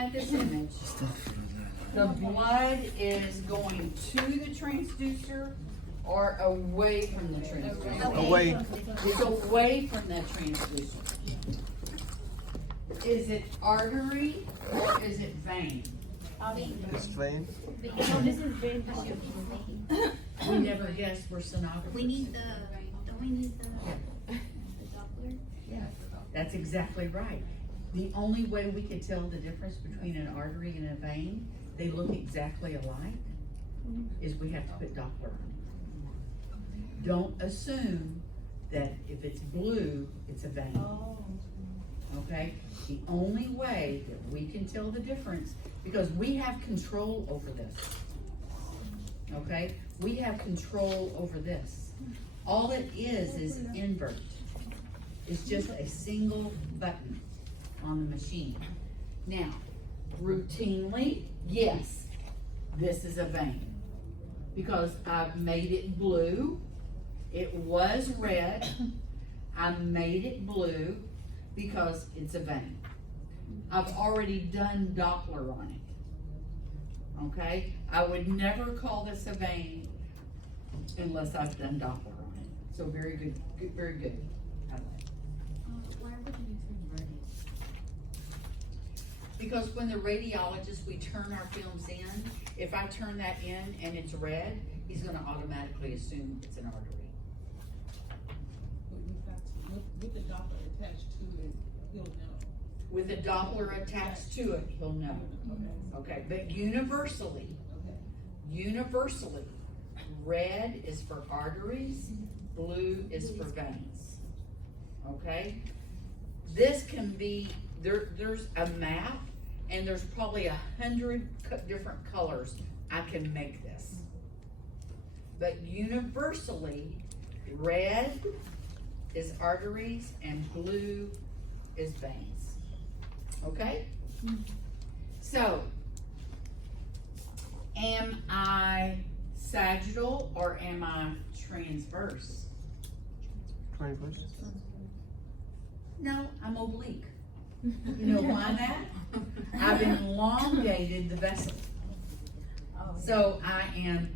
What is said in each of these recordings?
at this image, the blood is going to the transducer or away from the transducer? Away. It's away from the transducer. Is it artery or is it vein? It's vein. No, this is vein. We never guessed we're sonographers. We need don't we need the Doppler? Yeah, that's exactly right. The only way we could tell the difference between an artery and a vein, they look exactly alike, is we have to put Doppler on it. Don't assume that if it's blue, it's a vein. Okay? The only way that we can tell the difference, because we have control over this. Okay? We have control over this. All it is invert. It's just a single button on the machine. Now, routinely, yes, this is a vein. Because I've made it blue. It was red. I made it blue because it's a vein. I've already done Doppler on it. Okay? I would never call this a vein unless I've done Doppler on it. So very good, very good. Why would you use radius? Because when the radiologist, we turn our films in, if I turn that in and it's red, he's gonna automatically assume it's an artery. With the Doppler attached to it, he'll know. With the Doppler attached to it, he'll know. Okay, but universally, red is for arteries, blue is for veins. Okay? This can be, there's a map, and there's probably 100 different colors I can make this. But universally, red is arteries and blue is veins. Okay? So, am I sagittal or am I transverse? Transverse. No, I'm oblique. You know why that? I've elongated the vessel. So I am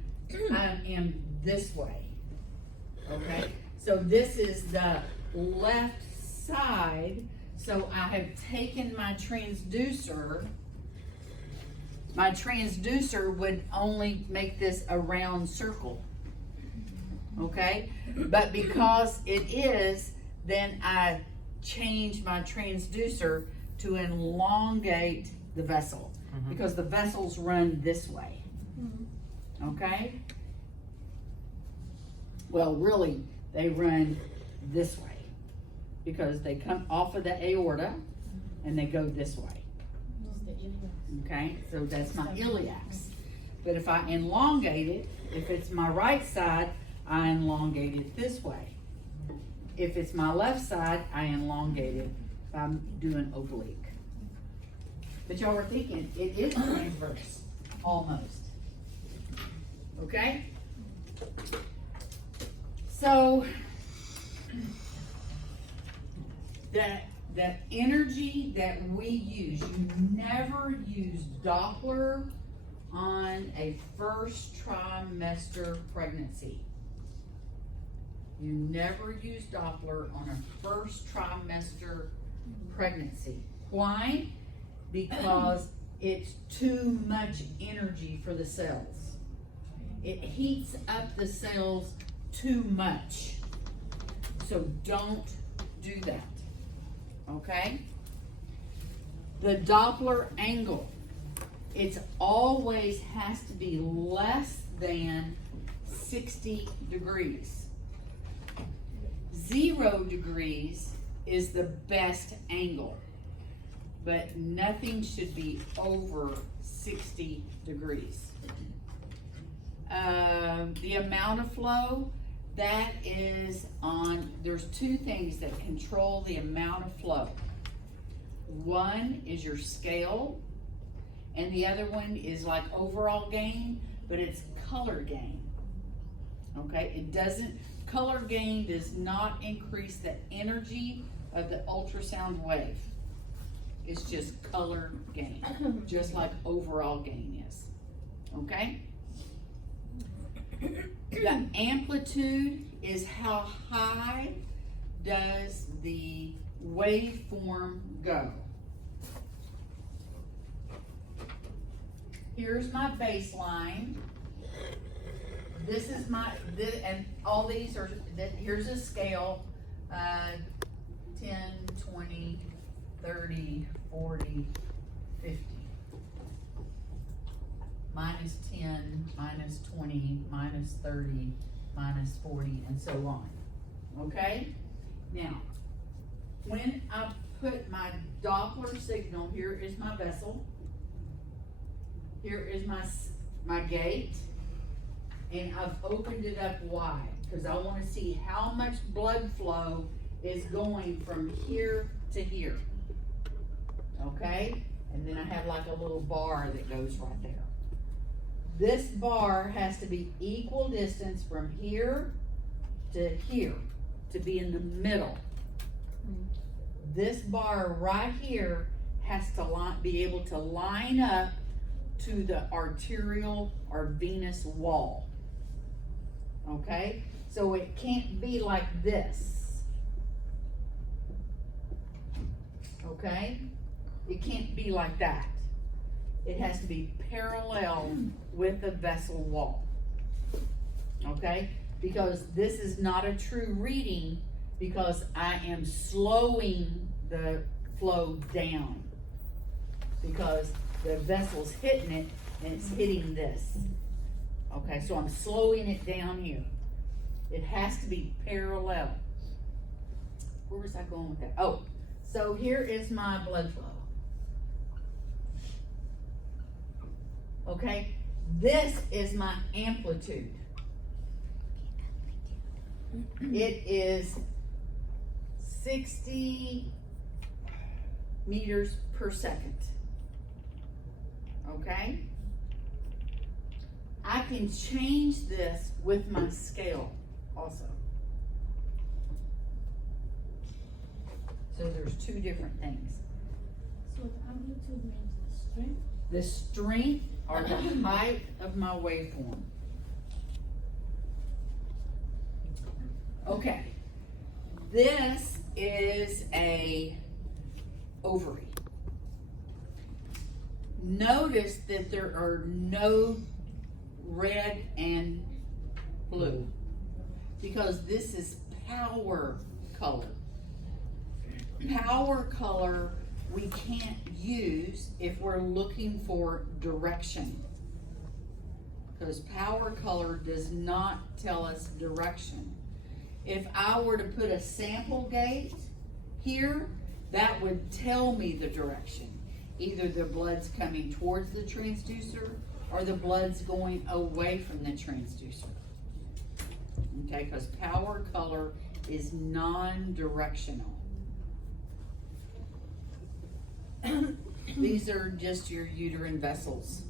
this way. Okay? So this is the left side. So I have taken my transducer. My transducer would only make this a round circle. Okay? But because it is, then I change my transducer to elongate the vessel. Because the vessels run this way. Okay? Well, really, they run this way. Because they come off of the aorta and they go this way. Okay, so that's my iliacs. But if I elongate it, if it's my right side, I elongate it this way. If it's my left side, I elongate it if I'm doing oblique. But y'all were thinking, it is transverse, almost. Okay? So, that energy that we use, you never use Doppler on a first trimester pregnancy. You never use Doppler on a first trimester pregnancy. Why? Because it's too much energy for the cells. It heats up the cells too much. So don't do that. Okay? The Doppler angle, it's always has to be less than 60 degrees. 0 degrees is the best angle, but nothing should be over 60 degrees. The amount of flow, that is on, there's two things that control the amount of flow. One is your scale, and the other one is like overall gain, but it's color gain. Okay, color gain does not increase the energy of the ultrasound wave. It's just color gain, just like overall gain is, okay? The amplitude is how high does the waveform go. Here's my baseline. This is and all these are, here's a scale, 10, 20, 30, 40, 50. Minus 10, minus 20, minus 30, minus 40, and so on. Okay? Now, when I put my Doppler signal, here is my vessel. Here is my gate. And I've opened it up wide because I want to see how much blood flow is going from here to here. Okay? And then I have like a little bar that goes right there. This bar has to be equal distance from here to here to be in the middle. This bar right here has to be able to line up to the arterial or venous wall. Okay? So it can't be like this. Okay? It can't be like that. It has to be parallel with the vessel wall. Okay? Because this is not a true reading because I am slowing the flow down. Because the vessel's hitting it and it's hitting this. Okay, so I'm slowing it down here. It has to be parallel. Where was I going with that? Oh, so here is my blood flow. Okay, this is my amplitude. It is 60 meters per second. Okay? I can change this with my scale also. So there's two different things. So the amplitude means the strength? The strength or the height of my waveform. Okay. This is a ovary. Notice that there are no red and blue because this is power color. Power color we can't use if we're looking for direction because power color does not tell us direction. If I were to put a sample gate here, that would tell me the direction. Either the blood's coming towards the transducer or the blood's going away from the transducer. Okay, because power color is non-directional. These are just your uterine vessels.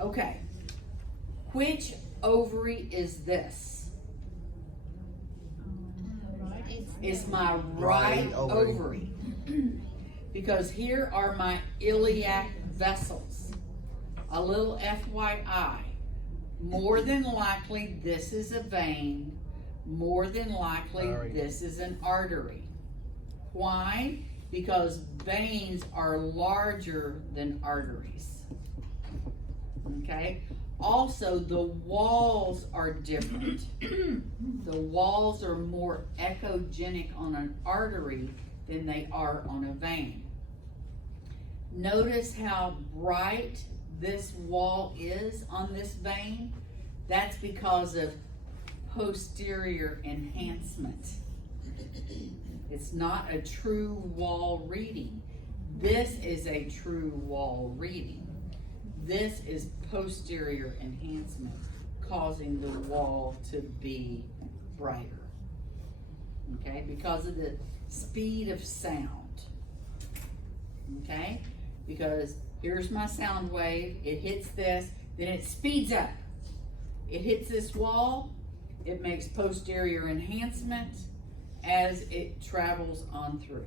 Okay, which ovary is this? It's my right ovary. Because here are my iliac vessels. A little FYI. More than likely this is a vein. More than likely this is an artery. Why? Because veins are larger than arteries. Okay? Also, the walls are different. The walls are more echogenic on an artery than they are on a vein. Notice how bright this wall is on this vein? That's because of posterior enhancement. It's not a true wall reading. This is a true wall reading. This is posterior enhancement causing the wall to be brighter. Okay, because of the speed of sound. Okay, because here's my sound wave, it hits this, then it speeds up. It hits this wall, it makes posterior enhancement as it travels on through.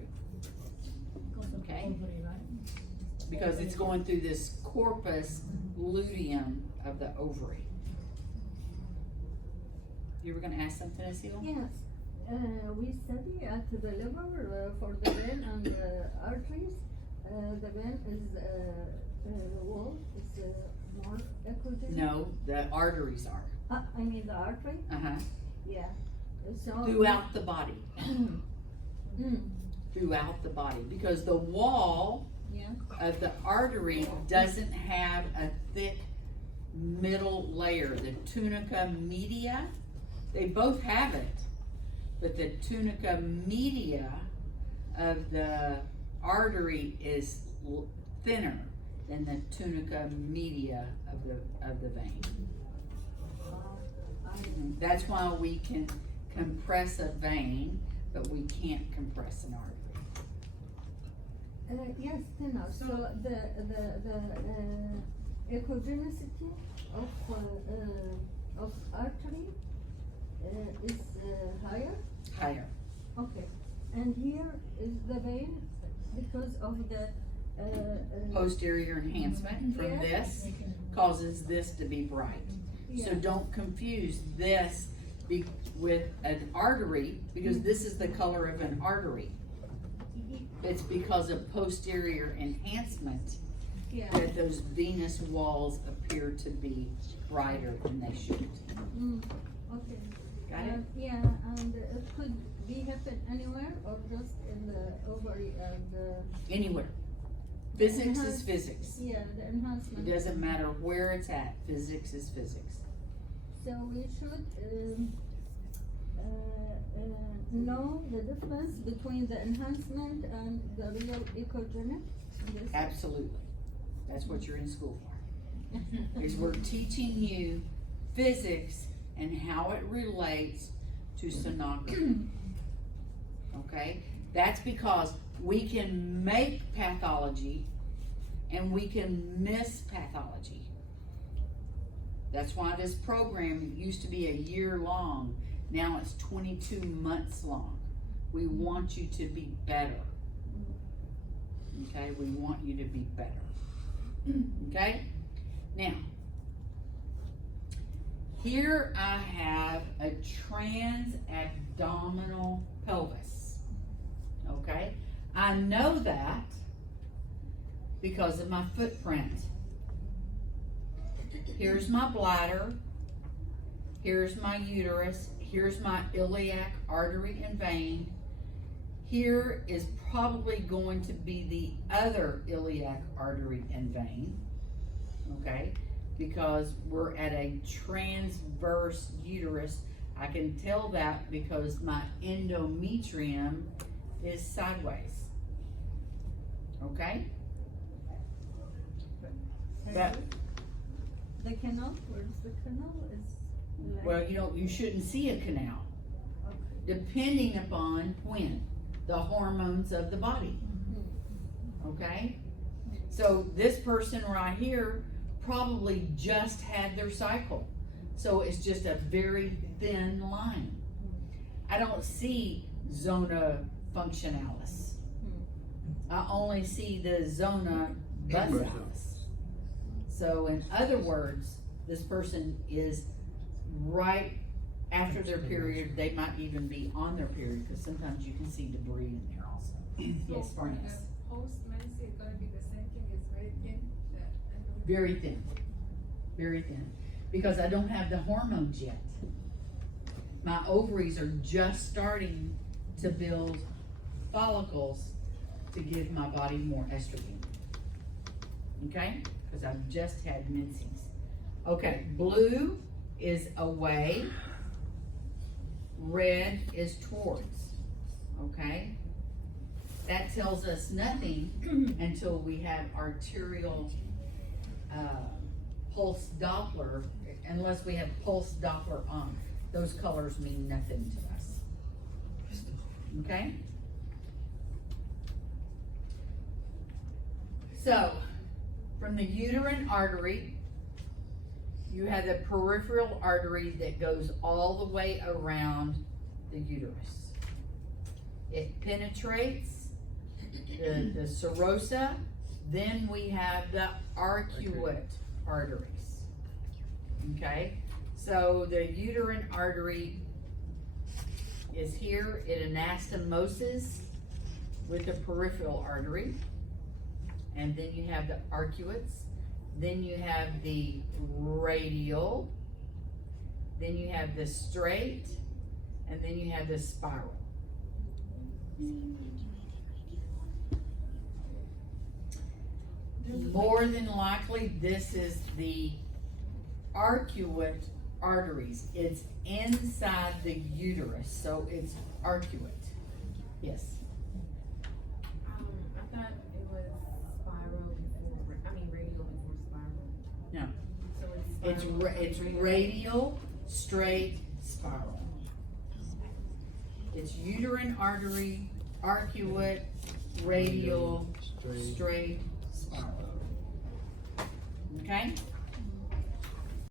Okay, because it's going through this corpus luteum of the ovary. You were gonna ask something, Asil? Yes, we study at the liver for the vein and the arteries. The vein is wall is more ecogenic. No, the arteries are. I mean the artery. Uh-huh. Yeah. So Throughout the body. Mm, Throughout the body. Because the wall yeah. of the artery doesn't have a thick middle layer. The tunica media, they both have it, but the tunica media of the artery is thinner than the tunica media of the vein. That's why we can compress a vein, but we can't compress an artery. Yes, thinner. So the ecogenicity of artery is higher. Higher. Okay, and here is the vein because of the Posterior enhancement from Yeah. this causes this to be bright. So yeah. don't confuse this with an artery, because this is the color of an artery. It's because of posterior enhancement Yeah. that those venous walls appear to be brighter than they should. Okay. Got it? Yeah, and it could be happen anywhere or just in the ovary and Anywhere. Physics is physics. yeah, the It enhancement. doesn't matter where it's at. Physics is physics. So we should know the difference between the enhancement and the real ecogenic. Yes. Absolutely. That's what you're in school for. Is we're teaching you physics and how it relates to sonography. Okay? That's because we can make pathology and we can miss pathology. That's why this program used to be a year long. Now it's 22 months long. We want you to be better. Okay? We want you to be better. Okay? Now, here I have a trans-abdominal pelvis. Okay? I know that because of my footprint. Here's my bladder. Here's my uterus. Here's my iliac artery and vein. Here is probably going to be the other iliac artery and vein. Okay? Because we're at a transverse uterus. I can tell that because my endometrium is sideways. Okay? That, The canal, where's the canal is? Like, well, you shouldn't see a canal, okay. depending upon when, the hormones of the body. Okay? So this person right here probably just had their cycle. So it's just a very thin line. I don't see zona functionalis. I only see the zona basalis. So in other words, this person is right after their period. They might even be on their period, because sometimes you can see debris in there also. Yes, So for Barnes. the post-menstrual, it's gonna be the same thing, it's very thin, Very thin, very thin, because I don't have the hormones yet. My ovaries are just starting to build follicles to give my body more estrogen. Okay? Because I've just had menses. Okay, blue is away, red is towards. Okay? That tells us nothing until we have arterial pulse Doppler, unless we have pulse Doppler on. Those colors mean nothing to us. Okay? So, from the uterine artery, you have the peripheral artery that goes all the way around the uterus. It penetrates the serosa Then we have the arcuate arteries. Okay, so the uterine artery is here, it anastomoses with the peripheral artery. And then you have the arcuates. Then you have the radial. Then you have the straight. And then you have the spiral. More than likely, this is the arcuate arteries. It's inside the uterus, so it's arcuate. Yes. I thought it was spiral before, radial before spiral. No. So it's spiral. It's radial, straight, spiral. It's uterine artery, arcuate, radial, straight, spiral. Okay?